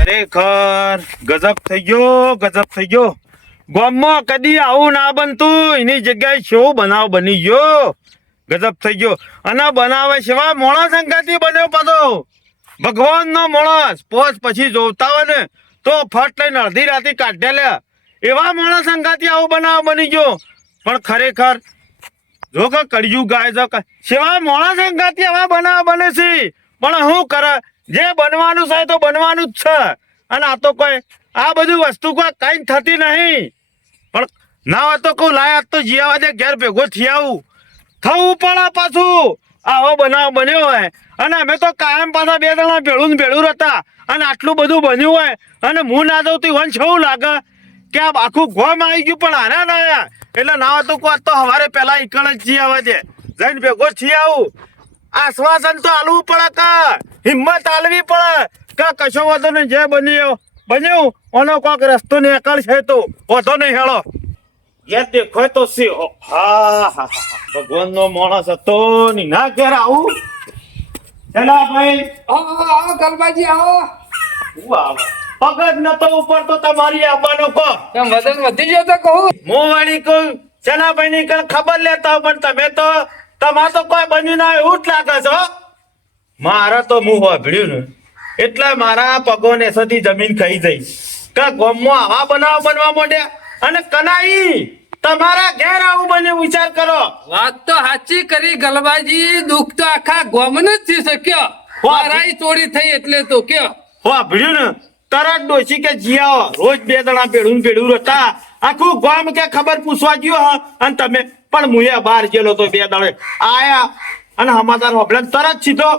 ખરેખર ગજબ થઈ ગયો. ગામમાં કદી આવું ના બનતું, એની જગ્યાએ શું બનાવ બની ગયો. ગજબ થઈ ગયો. અને બનાવે સેવા માણસ અંગાથી બન્યો પાછો. ભગવાનનો માણસ પોસ પછી જોતા હોય ને તો ફટ લઈને અડધી રાતે કાઢ્યા લે. એવા માણસ અંગાથી આવો બનાવ બની ગયો. પણ ખરેખર જો કે કળિયુગ ગાય છે, સેવા માણસ અંગાથી આવા બનાવ બને છે. પણ શું કરે, જે બનવાનું છે તો બનવાનું જ છે. અને આ તો કોઈ આ બધી વસ્તુ કોઈ કઈ થતી નહીં. પણ ના હોય તો કહું લાયા તો જીવા દે, ઘેર ભેગો થઈ આવું થવું પડે પાછું. આવો બનાવ બન્યો હોય અને અમે તો કાયમ પાછા બે જણા ભેળું હતા. અને આટલું બધું બન્યું હોય અને હું ના દઉં તો વંશ એવું લાગે કે આ આખું ગોમ આવી ગયું. પણ આના ના આયા એટલે ના હોય તો કોઈ તો સવારે પેલા ઈકણ જ જી આવે છે, જઈને ભેગો થઈ આવું. આશ્વાસન તો આલવું પડે, કા હિંમત આલવી પડે કે કશો વાંધો નહીં, જે બન્યું ઓનો કોઈક રસ્તો નીકળ છે તો વાંધો નહીં. હેળો યાર દેખો તો સી હા ભગવાન નો માણસ હતો ની ના ઘેર આવું. ચલા ભાઈ આવો ગલબાજી આવો. હું આવે પગજ નતો ઉપર તો તમારી આબાનો કો કેમ વજન વધી ગયો તો કહું. હું વાળી કોઈ ચલા ભાઈ ની ખબર લેતા હો, પણ તમે તો તમારે તો કોઈ બન્યું ના એવું જ લાગે છો. મારા તો મું વાભળ્યું ને એટલે મારા પગોને સદી જમીન ખાઈ જઈ કે ગોમમાં આવા બનાવ બનવા માંડ્યા. અને કનાઈ તમારા ઘેર આવું બને વિચાર કરો. વાત તો સાચી કરી ગલબાજી. દુઃખ તો આખા ગોમને જ થઈ શક્યો. મારાઈ ચોરી થઈ એટલે તો કયો વાભળ્યું ને તરત ડોશી કે જીયા રોજ બે જણા ભેડું હતા. આખું ગામ કે ખબર પૂછવા ગયો હા. અને તમે પણ મુયા બહાર ગયેલો તો બે દાડે આયા અને સમાચાર હોબળે તરત સીધો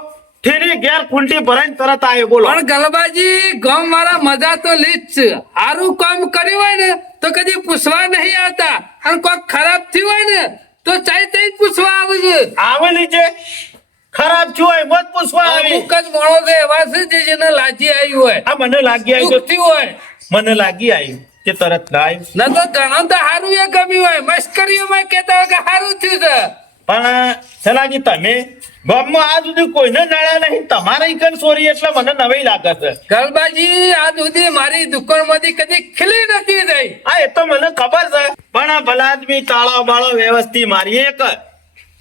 ઠેરી ઘેર કુંડી ભરાઈને તરત આવ્યો. બોલો પણ ગલબાજી ગામ વાળા મજા તો લીધ છે. સારું કામ કર્યું હોય ને તો કદી પૂછવા નહીં આવતા, અને કોઈ ખરાબ થયું હોય ને તો ચાઈ તઈ જ પૂછવા આવે છે. આવેલી છે ખરાબ છું હોય મત પૂછવા આવી. અમુક જ માણસો એવા છે જે જેને લાજી આવી હોય, આ મને લાગી આવ્યું, દુઃખ થયું હોય મને લાગી આવ્યું કે તરત ના આવ્યું. ના તો ઘણો તો સારું એ ગમ્યું હોય, મસ્કરીઓમાં કહેતા હોય કે સારું થયું છે. પણ સલાજી તમે ગામમાં આ સુધી કોઈને નડ્યા નહીં, તમારા ઈકન ચોરી એટલે મને નવાઈ લાગે છે. ગલબાજી આજ સુધી મારી દુકાન માંથી કદી ખીલી નથી રહી. હા એ તો મને ખબર છે, પણ આ ભલા આદમી તાળા બાળો વ્યવસ્થિત મારી એક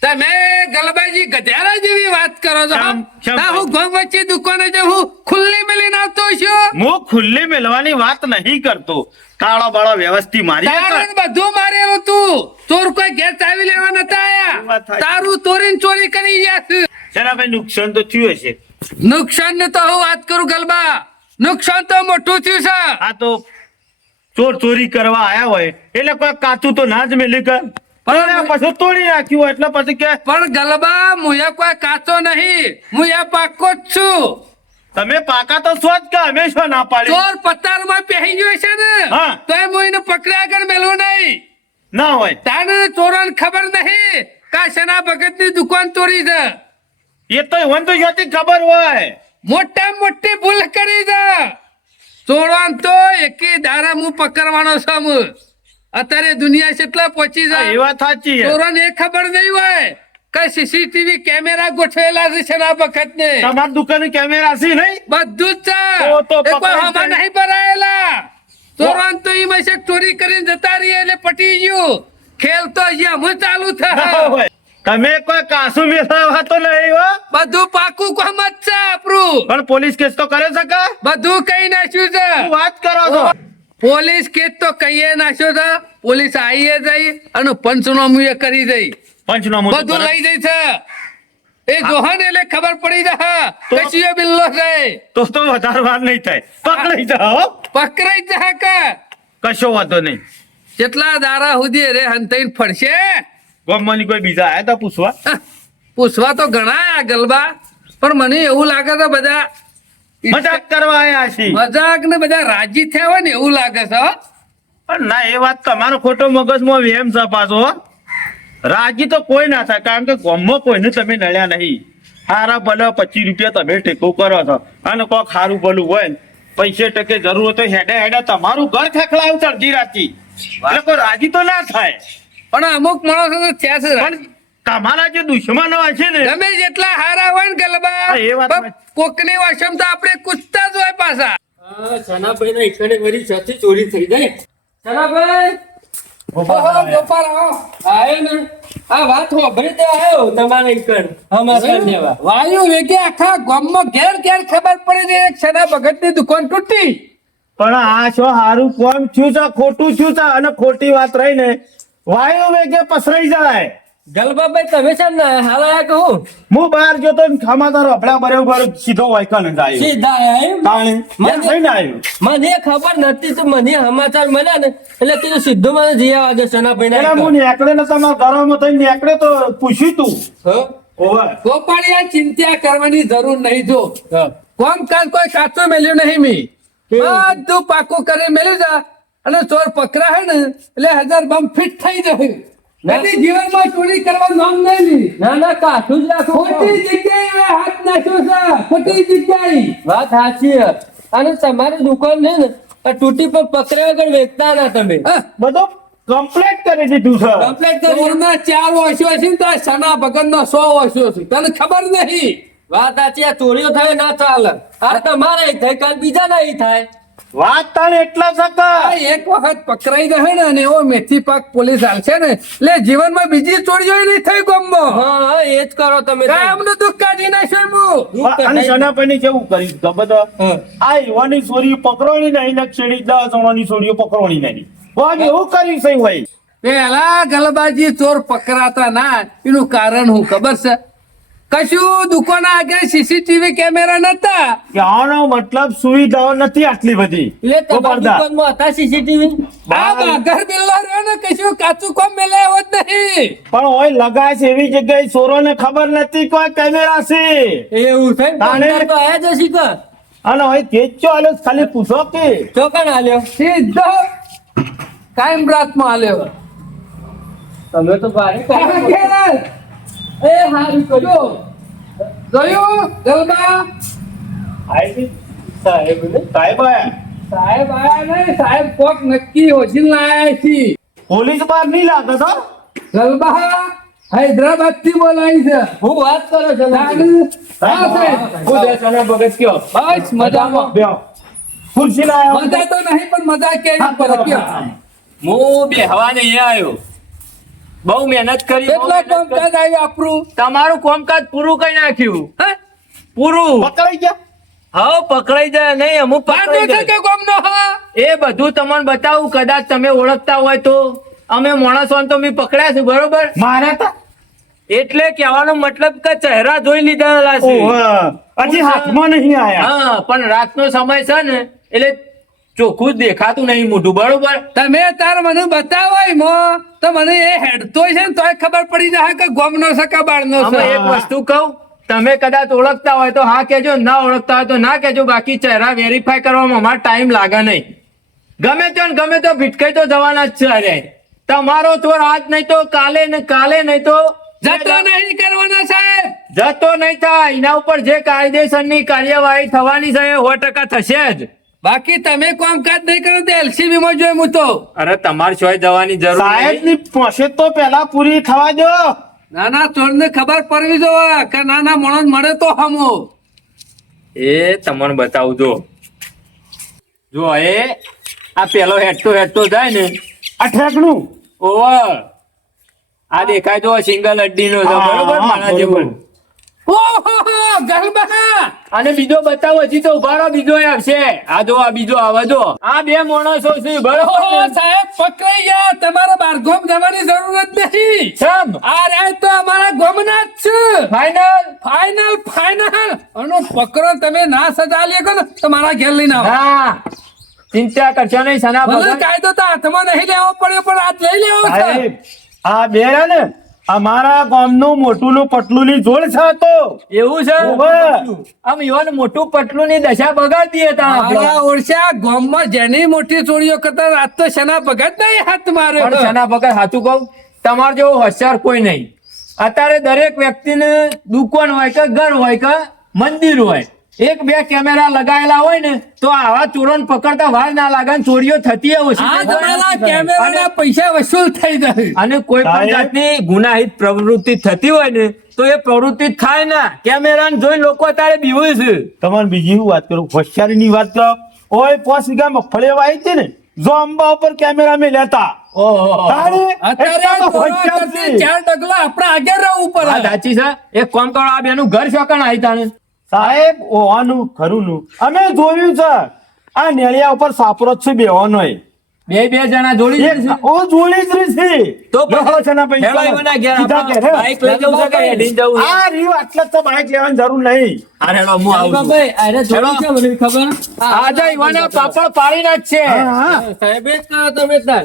તમે ગલબાજી ગધેડા જેવી વાત કરો છો. શમ, શમ હા, હું ગામ વચ્ચે દુકાને જે હું ખુલ્લી મેલીને આવતો છું. હું ખુલ્લી મેલવાની વાત નહીં કરતો. તાળા બાળો વ્યવસ્થિત મારી એક. તારું બધું મારેલું તું. ચોર કોઈ ઘેર ચાવી લેવા નતા એ વાત આયા. સાચી. તારું ચોરીને ચોરી કરી ગયા છે. જરા ભાઈ નુકસાન તો થયું હશે. નુકસાન ને તો હું વાત કરું ગલબા, નુકસાન તો મોટું થયું છે. આ તો ચોર ચોરી કરવા આયા હોય એટલે કોઈ કાચું તો ના જ મેલી કર. પણ પછી તોડી નાખ્યું હોય એટલે પછી કે પણ ગલબા મુયા કોઈ કાચો નહીં, મુયા પાકો જ છું. તમે પાકા તો છો જ કે અમે શું ના પાડી. ચોર પતારમાં પહેરી ગયો છે ને હા. તો એ મોઈને પકડ્યા આગળ મેલું નહીં. ના હોય તાને ચોરોને ખબર નહીં કે શના ભગતની દુકાન ચોરી છે. એ તો વંદુ જ્યોતિ ખબર હોય. મોટા મોટી ભૂલ કરી છે. ચોરોને તો એકે દારા હું પકડવાનો છું. અત્યારે દુનિયા કેટલા પહોંચી હા, છે. એ વાત સાચી છે. ચોરોને એ ખબર નહીં હોય કે સીસીટીવી કેમેરા ગોઠવેલા છે શના ભગતને. તમારી દુકાને કેમેરા છે નહીં? બધું જ છે. તો એ કોઈ પકડાઈ હમા જાય. નહીં ભરાયેલા. ચોરોને તો ઈ મસે ચોરી કરીને જતા રહીએ એટલે પટી ગયું. ખેલ તો અહીંયા હું ચાલુ ના થાય. હોય. તમે કોઈ કાસુ મેળવવા તો નહીં હો. બધું પાકું કોમ જ છે આપણું. પણ પોલીસ કેસ તો કરે શકે. બધું કઈ નાખ્યું છે. શું વાત કરો છો? પોલીસ કેસ તો કઈએ નાખ્યો છે. પોલીસ આવીએ જઈ અને પંચનામું એ કરી દઈ, પંચનામું તો બધું કરે. લઈ જઈ છે. એ જોહન એટલે ખબર પડી જાય તો- કશીએ બિલ્લો છે. તો વધારે વાર નહીં થાય, પકડાઈ જાઓ. પકડાઈ જાય કે કશો વાંધો નહીં. કેટલા દારા સુધી રે હંતાઈને ફરશે. ગામમાંની કોઈ બીજા આયા તા પૂછવા? પૂછવા તો ઘણા આ ગલબા, પણ મને એવું લાગે છે બધા મજાક કરવા આયા છે. મજાક ને બધા રાજી થયા હોય ને એવું લાગે છે હો. પણ ના એ વાત તમારો ખોટો મગજમાં વેમ છે પાછો. રાજી તો કોઈ ના થાય, કારણ કે ગામમાં કોઈને તમે નડ્યા નહીં. હારા ભલે 25 રૂપિયા તમે ટેકો કરો છો અને કોક સારું ભલું હોય ને પૈસે ટકે જરૂર હોય તો હેડે હેડે તમારું ઘર ખેખલાવ ચડજી રાતી એટલે કોઈ રાજી તો ના થાય. પણ અમુક માણસો તો થયા છે. પણ તમારા જે દુશ્મનો હશે ને ગમે જેટલા હારા હોય ને ગલબા, હા, એ વાત પણ કોકની વાસમ તો આપણે કૂદતા જ હોય પાછા. સનાભાઈ ના ઈકડે વળી છથી ચોરી થઈ જાય. સનાભાઈ ઓહો, ગોપાલ આવો. આયો ને આ વાત હોભળી તો આવ્યો તમારા ઈકડ સમાચાર લેવા. વાયુ વેગે આખા ગામમાં ઘેર ઘેર ખબર પડી ગઈ એક સના ભગતની દુકાન તૂટી. પણ આ શું હારું કોમ થયું છે ખોટું થયું છે અને ખોટી વાત રહી ને વાયુ વેગે પસરાઈ જાય. ગલબાભાઈ તમે છે ને હાલાયા કહું હું બહાર જતો ને સમાચાર અફડા બરોબર સીધો વાયકા ને જાય સીધા આયા એમ? તાણે મેં થઈને આવ્યો. મને ખબર નથી તો મને સમાચાર મળ્યા ને એટલે કીધું સીધું મને જઈ આવવા દે સનાભાઈ એટલે હું નેકડે ને તમારા ઘરમાં થઈને નેકડે તો પૂછ્યું તું. ઓવે. ગોપાળિયા ચિંતા કરવાની જરૂર નહીં. જો કામકાજ કોઈ કાચું મેલ્યું નહીં મી બધું પાકું કરી મેલ્યું છે અને ચોર પકડાય ને એટલે 1000 બમ ફિટ થઈ જાય. કદી જીવનમાં ચોરી કરવાનું નામ નહીં લી. ના ના કાઠું જ રાખો ખોટી જગ્યાએ હાથ નાખ્યો છે. ખોટી જગ્યાએ વાત સાચી છે. અને તમારી દુકાન છે ને આ તૂટી પર પકડ્યા વગર વેચતા ના તમે બધું કમ્પ્લીટ કરી દીધું છે. કમ્પ્લેટ કરી ચોરના 4 વર્ષો છે ને તો આ સના ભગતનો 100 વર્ષો છે. તને ખબર નહીં. વાત સાચી આ ચોરીઓ થાય ના ચાલે આ તમારે થાય કાલ બીજા નહીં થાય વાત તાણ એટલા આ સકા એક વખત પકડાઈ જાય ને અને એવો મેથી પાક પોલીસ હાલશે ને એટલે જીવનમાં બીજી ચોરીઓ નહીં થઈ ગામમાં. હા હા એ જ કરો તમે તો. કામનું દુઃખ કાઢી નાખ્યું હું. અને સનાભાઈ કેવું કર્યું ખબર તો? આ યુવાની છોરીઓ પકડવાની નહીં ને છેડી 10 જણાની છોરીઓ પકડવાની નહીં. કોણ એવું કર્યું છે ભાઈ? પેલા ગલબાજી ચોર પકડાતા ના એનું કારણ હું ખબર છે? કશું દુકાન આગળ સીસીટીવી કેમેરા નતા. કે આનો મતલબ સુવિધાઓ નથી આટલી બધી. એટલે તમારી ગોપાલદા. દુકાનમાં હતા સીસીટીવી આ બાગર બિલ્લા રહ્યો ને કશું કાચું કોમ મેલાયો જ નહીં. પણ ઓય લગાય છે એવી જગ્યાએ ચોરોને ખબર નથી કોઈ કેમેરા છે. એવું છે તાણે? પંદર તો આયા જ હશી કે અને ઓય કેચો આલ્યો છે, ખાલી પૂછો કે ચોકણ આલ્યો સીધો કાયમ રાતમાં આલ્યો. તમે તો ભારે કામ ઘેર. એ હારું કર્યું. જોયું ગલબા? સાહેબ ને સાહેબ આયા. સાહેબ આયા ને સાહેબ કોક નક્કી હોજીને લાયા છે. પોલીસ બહાર નહીં લાગતો તો ગલબા હૈદરાબાદ થી બોલાવી છે. હું વાત કરો છો હા સાહેબ. હું દેસાના ભગત કયો બસ મજામાં. બેહો. ખુરશી લાયા. મજા તો નહીં પણ મજા કેવી પડે કયો? હું બેહવા નહીં આવ્યો બહુ મહેનત કરી બહુ કેટલા મહેનત કરી. કામકાજ આવ્યું આપણું? તમારું કામકાજ પૂરું કરી નાખ્યું હે? પૂરું પકડાઈ ગયા. હા પકડાઈ જાય નહીં અમુક પાંડો પકડાઈ છે જાય કે ગામનો હા? એ બધું તમને બતાવું કદાચ તમે ઓળખતા હોય તો અમે માણસો તો મેં પકડ્યા છે બરોબર માર્યા તા. એટલે કહેવાનો મતલબ કે ચહેરા જોઈ લીધેલા છે ઓહો. હજી હાથમાં નહીં આયા. હા પણ રાતનો સમય છે ને એટલે ચોખ્ખું જ દેખાતું નહીં મોઢું બરોબર તમે તાર મને બતાવો એમાં તો મને એ હેડતો છે ને તોય ખબર પડી જાય કે ગામનો છે કે બારનો અમે છે. એક વસ્તુ કહું તમે કદાચ ઓળખતા હોય તો હા કેજો ના ઓળખતા હોય તો ના કેજો બાકી ચહેરા વેરીફાઈ કરવામાં અમારે ટાઈમ લાગે નહીં ગમે તે ને ગમે તો ભીટકાઈ તો જવાના જ છે અરે તમારો ચોર આજ નહીં તો કાલે ને કાલે નહીં તો જતો નહીં કરવાના સાહેબ. જતો નહીં થાય એના ઉપર જે કાયદેસરની કાર્યવાહી થવાની છે એ 100% થશે જ બાકી તમે કામકાજ નહીં કરો તો એલસીબી માં જોઈ હું તો. અરે તમારે શોય જવાની જરૂર સાહેબ નહીં ની પ્રોસેસ તો પેલા પૂરી થવા દો. નાના ચોર ને ખબર પડવી જોઈએ કે નાના માણસ મળે તો હમો. એ તમને બતાવું જો એ આ પેલો હેઠતો જાય ને આ ઠેકણું. ઓવર આ દેખાય તો સિંગલ અડ્ડી નો છે બરોબર મારા જેવું ઓહો ગલબા. અને બીજો બતાવો હજી તો ઉભા રહો બીજો આવશે આ જો આ બીજો આવે જો આ બે માણસો છે ઓહો, બરોબર સાહેબ પકડાઈ ગયા. તમારે બારગામ જવાની જરૂર જ નથી. સમ આ રહ્યા તો અમારા ગામના જ છે. ફાઈનલ ફાઇનલ આનો પકડો તમે ના સજા લે ને તો મારા ઘેર લઈને આવો. હા ચિંતા કરશો નહીં સના ભલે ભગત કાયદો તો હાથમાં નહીં લેવો પડ્યો પણ હાથ લઈ લેવો છે. સાહેબ આ બે રહ્યા ને અમારા ગામનું મોટું નું પટલું ની જોડ છે તો એવું છે ઓવે. આમ યુવાન મોટું પટલું ની દશા બગાડી દે તા મારા ઓળખ્યા ગામમાં જેની મોટી ચોરીઓ કરતા રાત તો શના ભગત નહીં હાથ પણ માર્યો. સના ભગત સાચું કહું તમાર જેવો હોશિયાર કોઈ નહીં અત્યારે દરેક વ્યક્તિને દુકાન હોય કે ઘર હોય કે મંદિર હોય એક બે કેમેરા લગાયેલા હોય ને તો આવા ચોરોને પકડતા વાર ના લાગે ને ચોરીઓ થતી ઓછી આ તમારા કેમેરાના પૈસા વસૂલ થઈ જાય. અને કોઈ પણ સાહેબ. જાતની ગુનાહિત પ્રવૃત્તિ થતી હોય ને તો એ પ્રવૃત્તિ જ થાય ના કેમેરા જોઈ લોકો અત્યારે બીવે છે તમારે બીજી હું વાત કરું હોશિયારી ની વાત કરો ઓય 5 વીઘા મગફળી વાવી હતી ને જો અંબા ઉપર કેમેરા મેં લેતા ઓહો તારે અત્યારે એટલા તો ચોરવા હોશિયાર કરતી છે. 4 ડગલા આપણે આગળ રહેવું વાત પડે. સાચી છે એક કામ કરો આ બેનું ઘર શોકણ આવી તાણે સાહેબ ઓવાનું ખરુંનું અમે જોયું છે આ નેળિયા ઉપર સાપરો જ છે બેવાનો બે જણા જોડી દીધું છે. ઓ જોડી જ રહી છે તો લખો છે ને ભાઈ, હેલો એમના ઘેર સીધા આપણે ઘેર, હે? બાઈક લઈ જવું છે કે હેડીને જવું છે? આ રહ્યું આટલા જ તો બાઈક લેવાની જરૂર નહીં હા, હેલો, હું આવું છું. ભાઈ અરે થોડી છે મને ખબર. આજે ઈવાને પાપડ પાડીને જ છે. હા. સાહેબે જ કહો તમે તાર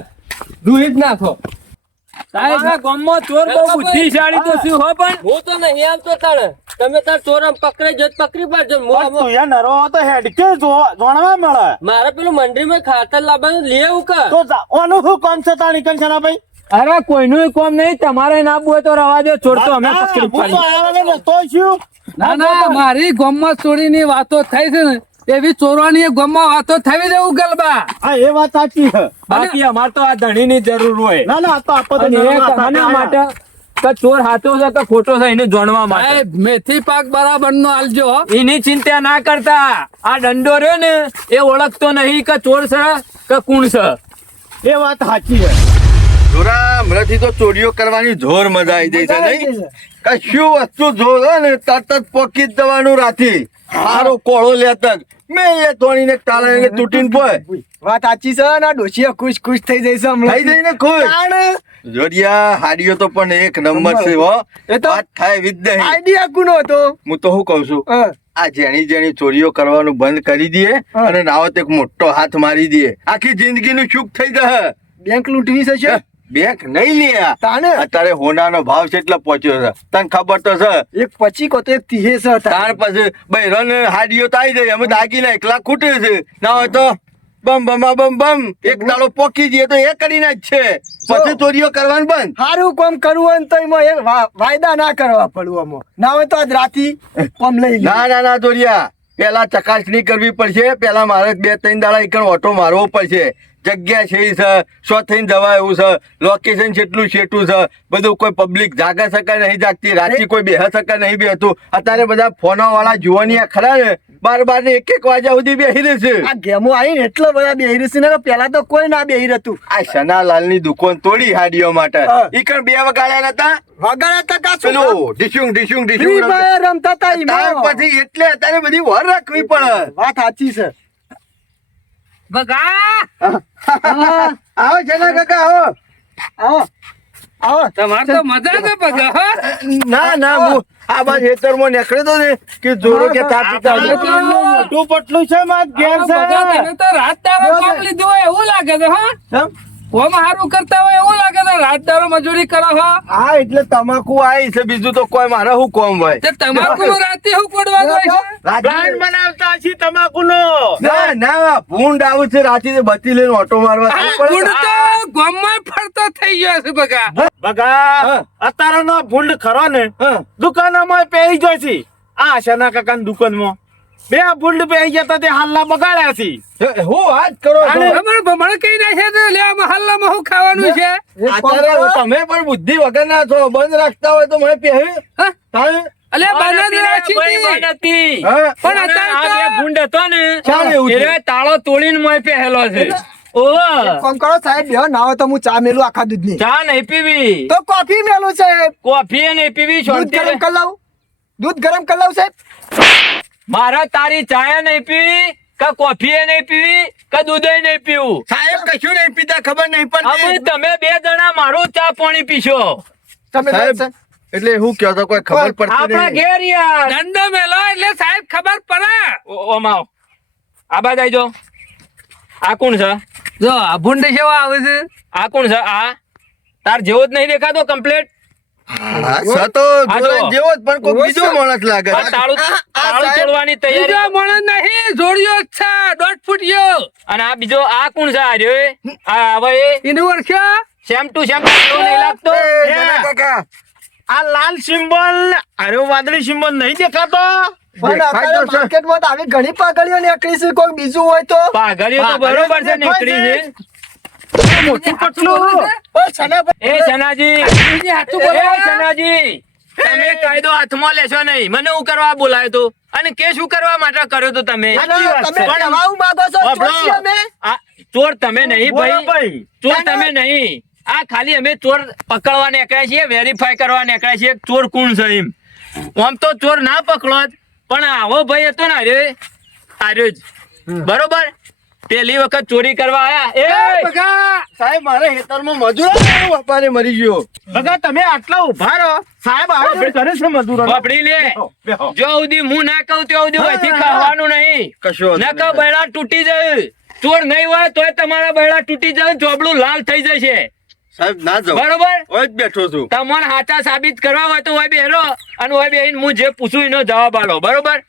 દૂરી જ નાખો. તમારા ગામમાં ચોર બહુ બુદ્ધિશાળી તો શું હો પણ હું તો નહીં આવતો તારે તમે તાર ચોરમ પકડી જત પકડી પાડજો પણ તું યાર નરો તો હેડકે જોણવા મળે મારે પેલું મંડળીમાં ખાતર લાવવાનું લેવું કે તો ઓનું શું કામ છે તાણી કંચના ભાઈ અરે કોઈનું કોમ નહીં તમારે ના હોય તો રવા દે ચોર તો અમે ના, પકડી હું તો પાડી આયા વગર તો શું ના ના મારી ગોમમાં ચોરીની વાતો થાય છે ને એવી ચોરવાની ગોમમાં વાતો થવી જવું ગલબા. હા એ વાત સાચી છે બાકી અમાર તો આ ધણીની જરૂર હોય ના ના આ તો આપો તો અને નરવા એ હતા, કહાના આયા. માટે કે ચોર સાચો છે કે ખોટો છે એને જાણવા માટે સાહેબ મેથી પાક બરાબર નો આલજો હો. એની ચિંતા ના કરતા આ દંડો રહ્યો ને એ ઓળખતો નહીં કે ચોર છે કે કોણ છે. એ વાત સાચી છે જોરા હમણાંથી તો ચોરીઓ કરવાની જોર મજા આવી જાય છે નહીં કશું વસ્તુ જોરો ને તરત જ પોકી જ જવાનું રાતી હારો કોળો લેતા મેં એ તોડીને તાળાને તૂટીને પોય વાત સાચી છે ને ડોશીઓ ખુશ ખુશ થઈ જાય છે હમણાં. થઈ જઈને ખુશ જોરિયા હાડીઓ તો પણ એક નંબર છે હો એ તો વાત થાય વિદ્યા આઈડિયા કોનો હતો? હું તો શું કઉ છું હા. આ જેણી જેણી ચોરીઓ કરવાનું બંધ કરી દઈએ અને નાવત એક મોટો હાથ મારી દઈએ આખી જિંદગીનું સુખ થઈ જશે બેંક લૂંટવી છે શું? બેંક નહીં લે તાને અત્યારે હોનાનો ભાવ કેટલો પહોંચ્યો છે તને ખબર તો છે એક 25 તો એક 30 છે તાને. ત્યાર પછી ભાઈ રન હાડીઓ તો આવી જાય અમે દાગીના એકલા ખૂટે છે ના હોય તો બમ બમા બમ બમ એક દાડો પોકી જઈએ તો એ કરીને જ છે પછી ચોરીઓ કરવાનું બંધ હારું કામ કરવું હોય ને તો એમાં એક વાયદા ના કરવા પડવું આમાં. ના હોય તો આજ રાતી કોમ લઈ લે. ના ના ના ચોરિયા પેલા ચકાસણી કરવી પડશે પેલા મારે 2-3 દાડા એક ઓટો મારવો પડશે જગ્યા છે ઈ છે શો થઈને જવા એવું છે લોકેશન કેટલું છેટું છે બધું કોઈ પબ્લિક જાગા શકાય નહીં જાગતી રાતે કોઈ બેહ શકાય નહીં બેહતું અત્યારે બધા ફોનો વાળા જુવાની ખરા ને 12 ને 1 વાગ્યા સુધી બેહી રહેશે આ ગેમો આવીને એટલો બધા બેહી રહેશે ને કે પેલા તો કોઈ ના બેહી રહેતું. આ સનાલાલ ની દુકાન તોડી હાડીઓ માટે હા. ઈ કણ 2 વગાડ્યા નતા વગાડ્યા તા કાં શું? પેલું ઢીશુંગ ઢીશુંગ ફ્રી ઢીશુંગ ફાયર રમતા તા ત્યાર એમાં. પછી એટલે અત્યારે બધી વર રાખવી પડે વાત સાચી છે. આવો જના કાકા આવો આવો આવો તમારે તો મજા છે પગા હો. ના ના હું આ બાદ હેતરમાં નીકળ્યો તો ને કે જોડો કે તા પિતા મોટું પટલું છે માર ઘેર પગા છે તમે તો રાત દારો કામ લીધું હોય એવું લાગે છે હો. કેમ? કોમ હારું કરતા હોય એવું લાગે છે રાત દારો મજૂરી કરો હો. હા એટલે તમાકુ આવી છે બીજું તો કોઈ મારે શું કોમ હોય તે તમાકુ રાતે શું પડવાનું હોય છે? પ્લાન બનાવતા છી તમાકુનો ના ના ભૂંડ આવું છે રાતે બત્તી લઈને ઓટો મારવા આ જવું પડે. ગુડ તો ગામમાં ફરતો થઈ ગયો છે બગા. બગા અત્યારનો ભૂંડ ખરો ને દુકાનોમાં પહેરી ગયો છે આ શના કાકાની દુકાનમાં 2 ભૂંડ પહેરી ગયા તે હાલના બગાડ્યા છે હું વાત કરો છો? અમારે ભમણ કઈ નાખે છે લે મહલ્લામાં શું ખાવાનું છે? એક કામ અત્યારે કરો. તમે પણ બુદ્ધિ વગર ના છો બંધ રાખતા હોય તો મને પહેરી હા? તાણે? અલે બનાવી રાખી ભાઈ હતી. નથી. હા? પણ અને આ અત્યારે બે તો ભૂંડ હતો ને ચાલ એવું છે. એને તાળો તોડીને મોય પહેલો છે ઓહ કામ કરો સાહેબ બેહો ના હોય તો હું ચા મેલું આખા દૂધની. ચા નહીં પીવી તો કોફી મેલું સાહેબ. કોફી નહીં પીવી દૂધ શાંતિ ગરમ કરી લાવું. દૂધ ગરમ કરી લાવું સાહેબ. મારા તારી ચાય નહીં પીવી કે કોફી નહીં પીવી કે દૂધ નહીં પીવું સાહેબ કશું નહીં પીતા ખબર નહીં અમે પડતી તમે 2 જણા મારું ચા પાણી પીશો તમે સાહેબ સાહેબ. એટલે હું કહો તો કોઈ ખબર પડતી આપણા નહીં ઘેર યાર દંડો મેલો એટલે સાહેબ ખબર પડે. ઓમાવ આ બાદ આવજો આ કોણ છે જો આ ભૂંડ કેવા આવે છે? આ કોણ છે આ તાર જેવો જ નહીં દેખાતો કમ્પ્લીટ હા, સા તો આ જોડે જો. જેવો જ પણ કોઈ બીજો માણસ લાગે આ તાળું તાળું તોડવાની બીજો તૈયારી માણસ નહીં જોડિયો જ છે 1.5 ફૂટિયો. અને આ બીજો આ કોણ છે આ રહ્યો એ? આ હવે એ એનું ઓળખ્યો? સેમ ટુ સેમ નહીં લાગતો એ, જના કાકા આ લાલ સિમ્બોલ અરે વાદળી સિમ્બોલ નહીં દેખાતો પણ દેખાય અત્યારે તો છે. માર્કેટમાં તો આવી ઘણી પાઘડીઓ નીકળી છે કોઈ બીજું હોય તો. પાઘડીઓ તો બરોબર છે નીકળી છે મોટું પટલું ઓ છના એ સનાજી બીજી હાથું એ બોલો. સનાજી તમે કાયદો હાથમાં લેશો નહીં. મને હું કરવા બોલાયો તો અને કે શું કરવા માટે કર્યો તો તમે? અને તમે પણ- કહેવા હું માંગો છો બાબલો, ચોર છીએ અમે? આ ચોર તમે નહીં બોલો ભાઈ, ભાઈ. ચોર તમે નહીં. આ ખાલી અમે ચોર પકડવા નીકળ્યા છીએ, વેરીફાઈ કરવા નીકળ્યા છીએ કે ચોર કોણ છે એમ. આમ તો ચોર ના પકડો જ, પણ આવો ભાઈ હતો ને આર્યો જ બરોબર. પેલી વખત ચોરી કરવા આયા એ બગા સાહેબ મારે ખેતરમાં મજૂર વેપારી મરી ગયો. બગા તમે આટલા ઉભા રહો, સાહેબ આવે કરે છે મજૂરો. બાપડી લે, જો સુધી હું ના કહું ત્યાં સુધી અહીંથી ખાવાનું નહીં. કશો વાંધો નકર નહીં. બૈડા તૂટી જાય. ચોર નહીં હોય તોય તમારા બૈડા તૂટી જાય, ચોબડું લાલ થઈ જશે. સાહેબ ના જાઓ, બરોબર. હોય જ બેઠો છું. તમને સાચા સાબિત કરવા હોય તો હોય બેરો અને હોય બેહીને હું જે પૂછું એનો જવાબ આલો. બરોબર.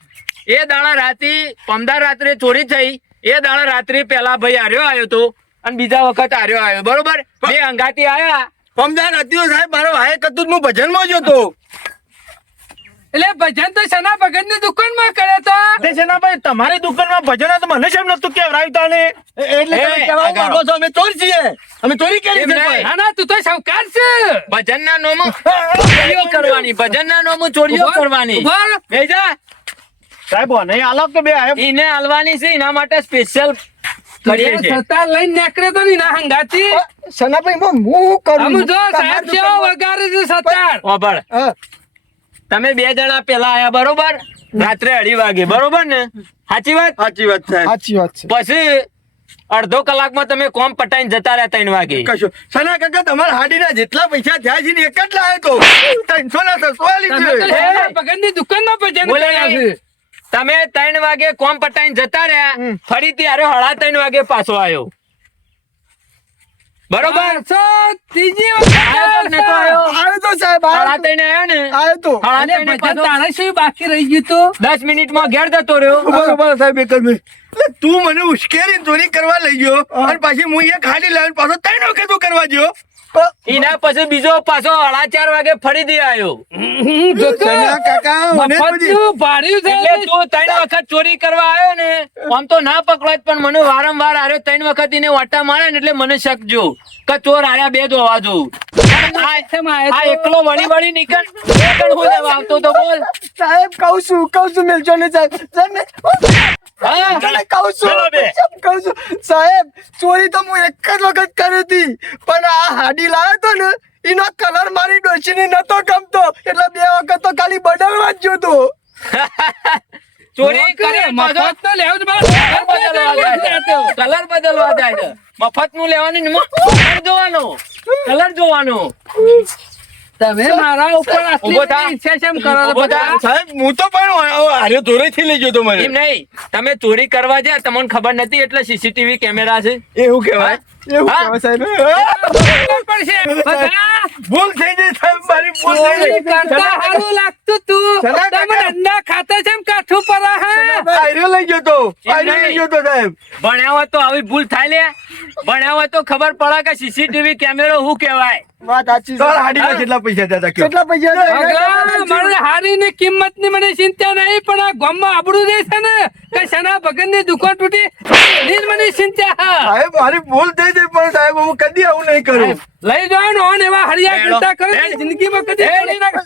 એ દાડા રાતી પમદાર રાત્રે ચોરી થઈ, એ દાડા રાત્રે પેલા ભાઈ આવ્યો તો અને બીજા વખત આવ્યો. બરોબર. બે અંગાતી આયા. પમદાર હતી સાહેબ, મારો ભાઈ કતું હું ભજનમાં જ હતો. એટલે ભજન તો સના ભગત ની દુકાનમાં કરે તો તે છે ના ભાઈ, તમારી દુકાનમાં ભજન હતું, મને કેમ નતું કેવરાયું તાને? એટલે તમે એ, કહેવા આગળ. માંગો છો અમે ચોર છીએ? અમે ચોરી કરી એમ છે નહીં. કોઈ? ના ના તું તો સાવકાર છે ભજનના નોમો ચોરીઓ કરવાની, ભજનના નોમો ચોરીઓ કરવાની. ઉભા. બેજા સાહેબ નહીં આલો કે બે આયો. ઈને હાલવાની છે, એના માટે સ્પેશિયલ કરીએ છે. સતાર લઈને નીકળે તો ની ના હંગાતી સનાભાઈ હું કરું આમ જો તમારી સાહેબ જેવો દુકાનમાં- વગાડે છે સતાર ઓભળ, હા. તમે બે જણા પેલા આયા બરોબર, રાત્રે 2:30 વાગે બરોબર ને? સાચી વાત. સાચી વાત સાહેબ. સાચી વાત છે પછી અડધો કલાકમાં તમે કોમ પટાઈને જતા રહ્યા 3 વાગે. કશો સના કાકા તમારા હાડીના જેટલા પૈસા થયા છે ને એક જ લાવ્યો તો 300 ના 600 તમે તો લીધું. સના ભગત ની દુકાનમાં ભજન બોલે કર્યા છે નહીં. તમે 3 વાગે કોમ પટાઈને જતા રહ્યા, ફરીથી અરે 3:30 વાગે પાછો આવ્યો. બરોબર. 503જી આવ્યો તો નતો આવ્યો? આવ્યો તો સાહેબ આવ્યો તો. 3:30 આવ્યો ને? આવ્યો તો 3:30 ભજન પાછો તારે શું બાકી રહી ગયું તો 10 મિનિટમાં ઘેર જતો રહ્યો. બરોબર સાહેબ એક જ મિનિટ. એટલે તું મને ઉશ્કેરી ચોરી કરવા લઈ ગયો અને પાછી હું એક હાડી લાવીને પાછો 3 વખત તું કરવા ગયો. એના પછી બીજો પાછો 4:30 વાગે ફરીથી આવ્યો. સના કાકા મને બધી મફતનું ભાડ્યું છે એટલે તું 3 વખત ચોરી કરવા આવ્યો ને, આમ તો ના પકડાય પણ મને વારંવાર આવ્યો 3 વખત એને વાટા મારે ને એટલે મને શક જો કે ચોર આયા બે જોવા જોઉં. આ એકલો વળી વળી નીકળ હું લેવા આવતો તો બોલ. સાહેબ કહું છું મિલજો ને સાહેબ સાહેબ હા? કહું છું ચલો બે. કહું છું સાહેબ ચોરી તો હું એક જ વખત કરી હતી પણ આ હાડી લાવ્યો તો ને એનો કલર મારી ડોશીને નતો ગમતો એટલે 2 વખત તો ખાલી બદલવા જ જોતો. ચોરી કરે મફત તો લેવું જ મારે. કલર બદલવા જાય છે. મફત નું લેવાનું ને કલર જોવાનો, કલર જોવાનો. તમે મારા ઉપર ઊભો થા. આટલી ઈચ્છા કેમ કરો છો ઊભો થા. બધા? સાહેબ હું તો પણ હારે ધોરેથી લઈ ગયો તો મને. એમ નહીં, તમે ચોરી કરવા જાય તમને ખબર નથી એટલે સીસીટીવી કેમેરા છે. એવું કહેવાય એવું હા? કહેવાય સાહેબ. ખબર પડશે. બધા ભૂલ થઈ ગઈ સાહેબ, મારી ભૂલ થઈ ચોરી ગઈ. કરતા હારું લાગતું તું. સના તમે કાકા. અંડા ખાતા છે એમ કાઠું પર હે? હારે લઈ ગયો તો હારે લઈ ગયો તો સાહેબ. ભણ્યા હોય તો આવી ભૂલ થાય લે. ભણ્યા હોય તો ખબર પડે કે સીસીટીવી કેમેરો શું કહેવાય. વાત સાચી છે. તારા હાડીના કેટલા પૈસા થયા હતા કયો? કેટલા પૈસા ભગવાન, મારે હારીની કિંમતની મને ચિંતા નહીં પણ આ ગામમાં આબરૂ રહે છે ને કે સના ભગતની દુકાન તૂટી એની જ મને ચિંતા હા. સાહેબ મારી ભૂલ થઈ ગઈ પણ સાહેબ હું કદી આવું નહીં કરું. લઈ જાઓ ને ઓન એવા હરિયા કરતા કરે ને જિંદગીમાં કદી ચોરી ના કરે.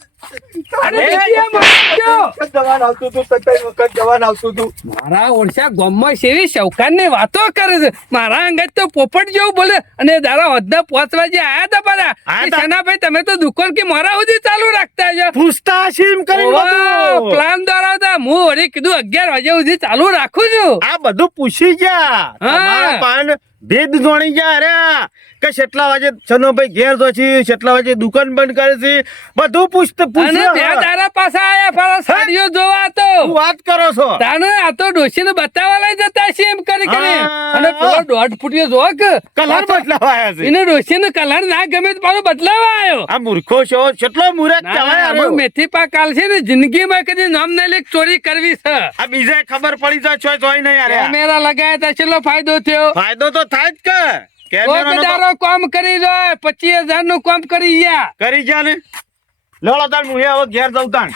અરે બીજી આ માણસો. વખત જવાન આવતું હતું, 27 વખત જવાન આવતું હતું. મારા ઓળશા ગામમાં શેરી શૌકાનની વાતો કરે છે મારા અંગત તો પોપટ જેવું બોલે અને દારા હોદ્દા 5 વાગે આયા હતા પાછા. આયા કે તા? સનાભાઈ તમે તો દુકાન કે મારા સુધી ચાલુ રાખતા છો. પૂછતા હશે એમ કરીને બધું. પ્લાન દ્વારા હતા હું વળી કીધું 11 વાગ્યા સુધી ચાલુ રાખું છું. આ બધું પૂછી ગયા તમારા પાન ભેદ જોણી ગયા અરે કે કેટલા વાગે છનોભાઈ ઘેર જો છે, કેટલા વાગે દુકાન બંધ કરે છે, બધું પૂછતે અને પૂછે બે દાડા પાછા આયા ફારા સાડીઓ જોવા તો શું વાત કરો છો? તાને આ તો ડોશીને બતાવવા લઈ જતા છે એમ કરી હા. અને પેલો 1.5 ફૂટિયો જો કે કલર બદલાવા આવ્યા છે. એને ડોશીને કલર ના ગમે તો પાછો બદલાવા આવ્યો. આ મૂર્ખો છો, કેટલો મૂર્ખ કહેવાય ના, આરો. મેથી પાક આલશે ને જિંદગીમાં કદી નામ ના લે ચોરી કરવી છે. આ બીજા ખબર પડી જાય છો જોઈ નહીં યાર. કેમેરા લગાયા તા કેટલો ફાયદો થયો. ફાયદો તો થાય જ કે કોક કેમેરાનો તો દારો કામ કરી જાય 25,000 નું કામ કરી ગયા. કરી જા ને. લોળો તાર હું હવે ઘેર જઉં તાણ.